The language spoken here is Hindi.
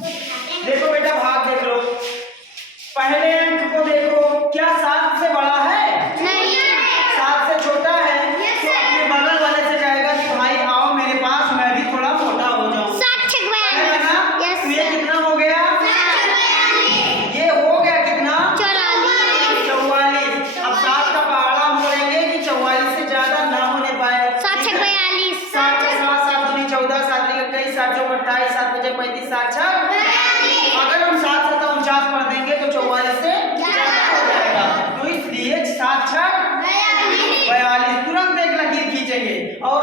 देखो बेटा भाग देख लो, पहले अंक को देखो, क्या 7 से बड़ा है? नहीं। 7 से छोटा है? तो अपने बगल वाले से जाएगा कि भाई आओ मेरे पास, मैं भी थोड़ा मोटा हो जाऊं। 7 6 तो ये कितना हो गया? ये हो गया कितना? 44। अब 7 का पहाड़ा हम बोलेंगे कि 44 से ज्यादा ना होने पाए। 7 6 42। 7 6 7 7 दूनी 14, 7 3 21, 7 4 28, 7 5 35, 7 6 अगर हम 7 7 49 पढ़ देंगे तो 44 से ज्यादा हो जाएगा। तो इसलिए 7 6 42 तुरंत एक लकीर खींचेंगे और